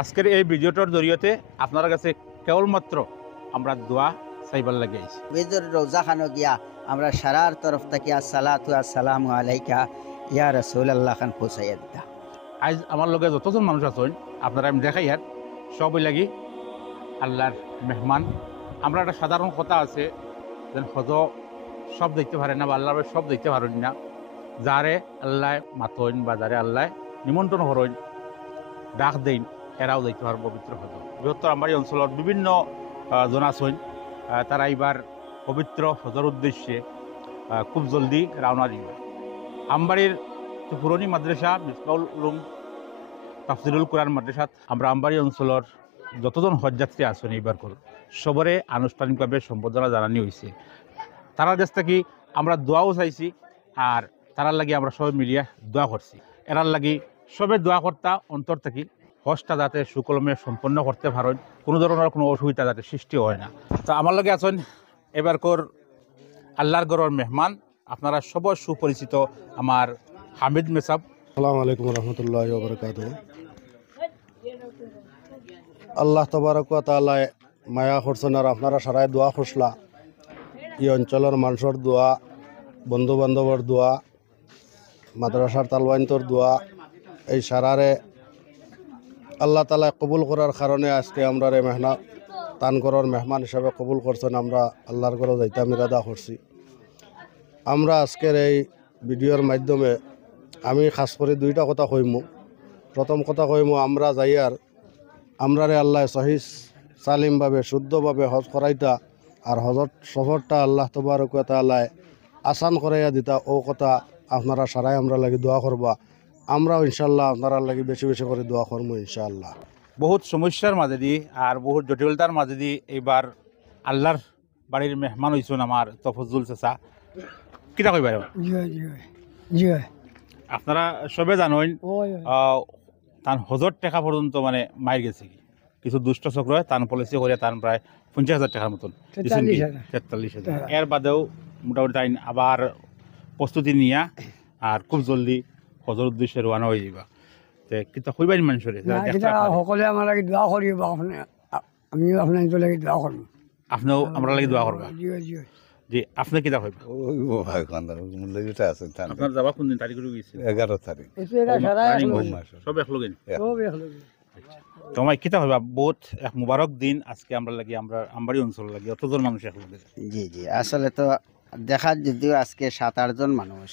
আজকের এই ভিডিওটার জরিয়তে আপনার কাছে কেবলমাত্র আমরা দোয়া চাইবার লাগে আইছি। বেজর রোজা খানো গিয়া আমরা সারার তরফ থেকে আসসালাতু আসসালামু আলাইকা ইয়া রাসূলুল্লাহ খান পৌঁছাইয়া দিতা। আজ আমার লগে যতজন মানুষ আছেন আপনারা আমি দেখাই আর সবই লাগি আল্লাহর মেহমান। আমরা একটা সাধারণ কথা আছে যেন হজ সব দেখতে পারেন না বা আল্লাহর সব দেখতে পারেন না, যারে আল্লাহ মাতইন বা যারে আল্লাহ নিমন্ত্রণ করেন ডাক দেন এরাও দেখতে পারেন পবিত্র হজ। বৃহত্তর আমবাড়ি অঞ্চলের বিভিন্ন জন আছেন, তারা এবার পবিত্র হজর উদ্দেশ্যে খুব জলদি রওনা দিবে। আমবাড়ির পুরনী মাদ্রাসা মিসবাউল উলুম তাফসিরুল কোরআন মাদ্রাসাত আমরা আমবাড়ি অঞ্চলের যতজন হজযাত্রী আছেন এইবার করে সবরে আনুষ্ঠানিকভাবে সম্বোধনা জানানি হয়েছে। তারার কাছ থেকে আমরা দোয়াও চাইছি আর তারার লাগি আমরা সবাই মিলিয়া দোয়া করছি। এরার লাগি সবে দোয়া কর্তা অন্তর থেকে হজটা যাতে সুকলমে সম্পন্ন করতে পারেন, কোনো ধরনের কোনো অসুবিধা যাতে সৃষ্টি হয় না। তো আমার লগে আছেন এবারকর আল্লাহর গড়ের মেহমান, আপনারা সবার সুপরিচিত আমার হামিদ মেসাব। আসসালামু আলাইকুম রহমতুল্লাহ বারকাতুহ। আল্লাহ তবারক ওয়া তাআলা মায়া করছেন আর আপনারা সারাই দোয়া করছলা। এই অঞ্চলের মানুষের দোয়া, বন্ধু বান্ধবর দোয়া, মাদ্রাসার তালবাইন্তর দোয়া, এই সারারে আল্লাহ তাআলা কবুল করার কারণে আজকে আমরা মেহনত তানগরের মেহমান হিসাবে কবুল করছেন। আমরা আল্লাহর ঘরে যাইতাম ইরাদা করছি। আমরা আজকের এই ভিডিওর মাধ্যমে আমি খাস করে দুইটা কথা কইমু। প্রথম কথা কইমু আমরা যাইয়ার আমরারে আল্লাহ সহি সালিমভাবে শুদ্ধভাবে হজ করাইতা আর হজর সফরটা আল্লাহ তবারক ওয়া তাআলা আসান করাইয়া দিতা। ও কথা আপনারা সারাই আমরা লাগি দোয়া করবা। আমরাও ইনশাল্লাহ আপনারা লাগি বেশি বেশি করে দোয়া করবো ইনশাআল্লাহ। বহুত সমস্যার মাঝে দিয়ে আর বহুত জটিলতার মাঝে দিয়ে এইবার আল্লাহর বাড়ির মেহমান হয়েছেন আমার তফজুল চাচা। কিতা কইবা আপনারা সবে জানেন তান হজর টাকা পর্যন্ত মানে মার গেছে কি কিছু দুষ্ট চক্র তান পলিসি করে তান প্রায় 50,000 টাকার মতন 43,000। এর বাদেও মোটামুটি তাই আবার প্রস্তুতি নিয়া আর খুব জলদি হজর উদ্দেশ্যে রওনা হয়ে যাবা। কিন্তু কইবাই মানুষের সকলে আমার লাগে দোয়া করিব, আমি আপনার লাগে দোয়া করব, আপনিও আমরা লাগে দোয়া করবা। জি আপনি কিতা কইবা? আপনার যাবা কোন দিন তারিখ গেছে? 11 তারিখ। সব একলগে তোমায় কিতা হইবা? বহুত এক মুবারক দিন আজকে আমরা লাগি, আমরা আমবাড়ি অঞ্চল লাগি অতজন মানুষ একলগে। জি জি, আসলে তো দেখার যদিও আজকে 7-8 জন মানুষ,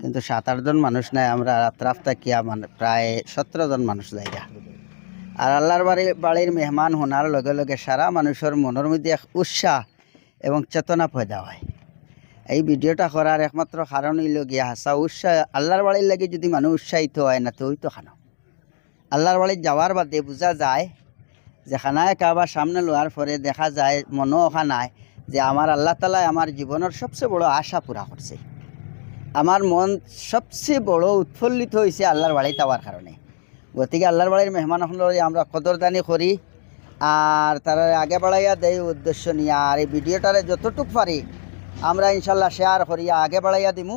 কিন্তু 7-8 জন মানুষ নাই, আমরা রাফতা কিয়া মানে প্রায় 17 জন মানুষ জায়গা। আর আল্লাহর বাড়ির মেহমান হোনার লগে লগে সারা মানুষের মনের মধ্যে এক উৎসাহ এবং চেতনা পয়দা হয়। এই ভিডিওটা করার একমাত্র কারণ হইল গিয়া হাসা উৎসাহ। আল্লাহর বাড়ির লাগে যদি মানুষ উৎসাহিত হয় না তো ওই তো খানো। আল্লাহর বাড়ি যাওয়ার বাদে বোঝা যায় যে খানায় কাবার সামনে লোয়ার পরে দেখা যায় মনও ওখানায় যে আমার আল্লাহ তাআলা আমার জীবনের সবচেয়ে বড় আশা পুরা করছে। আমার মন সবচেয়ে বড় উৎফুল্লিত হয়েছে আল্লাহর বাড়ি যাওয়ার কারণে। গতিকে আল্লাহর বাড়ির মেহমান আমরা কদরদানি করি আর তারা আগে বাড়াইয়া দেয় উদ্দেশ্য নিয়ে। আর এই ভিডিওটারে যতটুক পারি আমরা ইনশাল্লাহ শেয়ার করিয়া আগে বাড়াইয়া দিমু,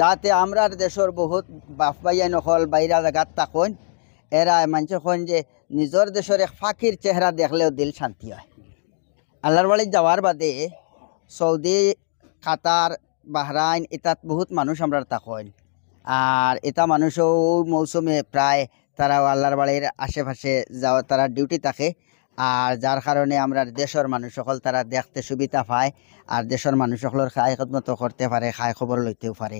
যাতে আমরা দেশের বহুত বাপ ভাইয়া নকল বাইরা জায়গাত তাকন এরা মানুষ কন যে নিজের দেশের এক ফাঁকির চেহারা দেখলেও দিল শান্তি হয়। আল্লাহর বাড়ি যাওয়ার বাদে সৌদি, কাতার, বাহরাইন এটাত বহুত মানুষ আমরা তাকন। আর এটা মানুষও মৌসুমে প্রায় তারাও আল্লাহর বাড়ির আশেপাশে যাওয়া তারা ডিউটি থাকে। আর যার কারণে আমরা দেশের মানুষ সকল তারা দেখতে সুবিধা পায় আর দেশের মানুষ সকলের খায় খদমত করতে পারে, খায় খবর লইতেও পারে।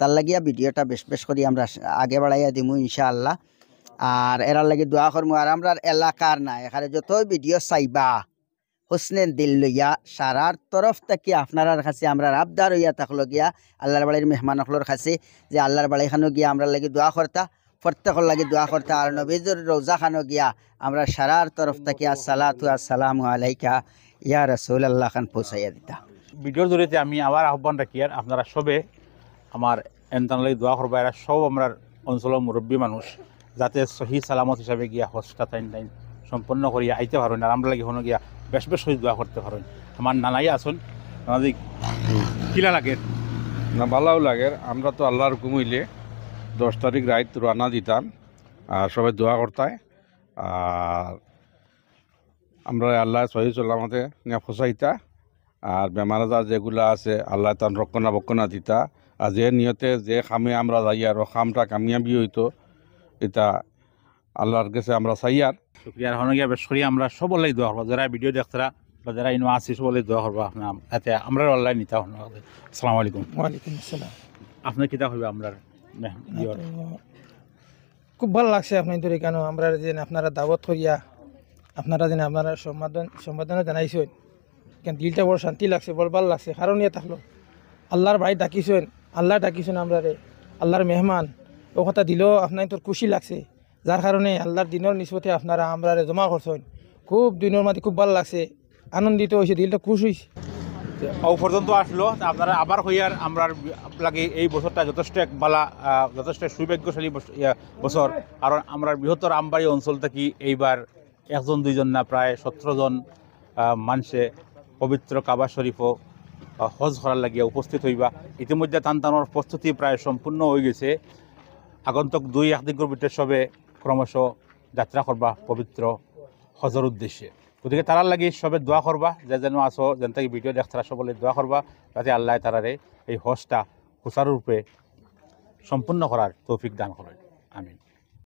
তার লাগিয়া ভিডিওটা বেশ বেশ করি আমরা আগে বাড়াইয়া দিমু ইনশাআল্লাহ। আর এরার লাগে দোয়া করবো। আর আমরা এলাকার না এখানে যত ভিডিও চাইবা হোসনের দিল লইয়া সারার তরফ থেকে আপনার কাছে আমরা আবদার হইয়া থাকলো গিয়া আল্লাহর বাড়ির মেহমানসকলের কাছে যে আল্লাহর বাড়িখানো গিয়া আমরা লাগে দোয়া করতা, প্রত্যেকের লাগে দোয়া করতা। আর নবীজুর রোজা খানো গিয়া আমরা সারার তরফ থেকে আসসালাতু আসসালামু আলাইকা ইয়া রাসূলুল্লাহ খান পৌঁছাইয়া দিতা। ভিডিওর জরিয়তে আমি আবার আহ্বান রাখি আর আপনারা সবে আমার এনতান লাগে দোয়া করবা। এরা সব আমরা অঞ্চলের মুরব্বী মানুষ যাতে সহি সালামত হিসাবে গিয়া হজটা টাইম সম্পন্ন করিয়া আইতে পারেন। আর আমরা লাগে হনো গিয়া বেশ বেশ সহি দোয়া করতে পারেন। আমার নানাই আসুন, নানাদি কিলা লাগে না ভালোও লাগে। আমরা তো আল্লাহর হুকুম হইলে 10 তারিখ রাত রানা দিতাম আর সবাই দোয়া করতায়। আর আমরা আল্লাহ সহি সালামতে নিয়ে ফসাইতা আর বেমার আজার যেগুলো আছে আল্লাহ তার রক্ষণাবেক্ষণা দিতা আর যে নিয়তে যে খামে আমরা যাই আর খামটা কামিয়াবি হইতো এটা আল্লাহর কাছে আমরা চাই আর শুক্রিয়ার হনগিয়া বেশ করি আমরা সবলাই দোয়া করবো যারা ভিডিও দেখতরা বা যারা ইনো আছি সবলাই দোয়া করবো আপনার এতে আমরা অনলাইন নিতে হন আসসালামু আলাইকুম ওয়ালাইকুম আসসালাম। আপনার কিতা হইবে আমরা খুব ভালো লাগছে আপনি তোর কেন আমরা যে আপনারা দাওয়াত করিয়া আপনারা যেন আপনারা সম্বোধনা জানাইছেন কেন দিলটা বড় শান্তি লাগছে বড় ভালো লাগছে কারণ ইয়ে থাকলো আল্লাহর ভাই ডাকিছেন আল্লাহ ডাকিছেন আমরা রে আল্লাহর মেহমান ও কথা দিলেও আপনার তোর খুশি লাগছে যার কারণে আল্লাহর দিনের নিষ্পত্তি আপনারা আমরা জমা করছেন খুব দিনের মাঝে খুব ভালো লাগছে আনন্দিত হয়েছে দিলটা খুশ হয়েছে। ও পর্যন্ত আসলো তা আপনারা আবার হইয়ার আমরা লাগে এই বছরটা যথেষ্ট এক বালা যথেষ্ট সৌভাগ্যশালী বছর কারণ আমরা বৃহত্তর আমবাড়ি অঞ্চল থেকে এইবার একজন দুইজন না প্রায় 17 জন মানুষে পবিত্র কাবা শরীফও হজ করার লাগিয়া উপস্থিত হইবা ইতিমধ্যে টানটানোর প্রস্তুতি প্রায় সম্পূর্ণ হয়ে গেছে আগন্তুক 2-1 দিনের ভিতরে সবে ক্রমশ যাত্রা করবা পবিত্র হজর উদ্দেশ্যে গতিকে তারার লাগি সবে দোয়া করবা যে যেন আসো যেন থেকে ভিডিও দেখতারা সবলে দোয়া করবা যাতে আল্লাহ তারারে এই হজটা সুচারুরূপে সম্পূর্ণ করার তৌফিক দান করেন আমিন।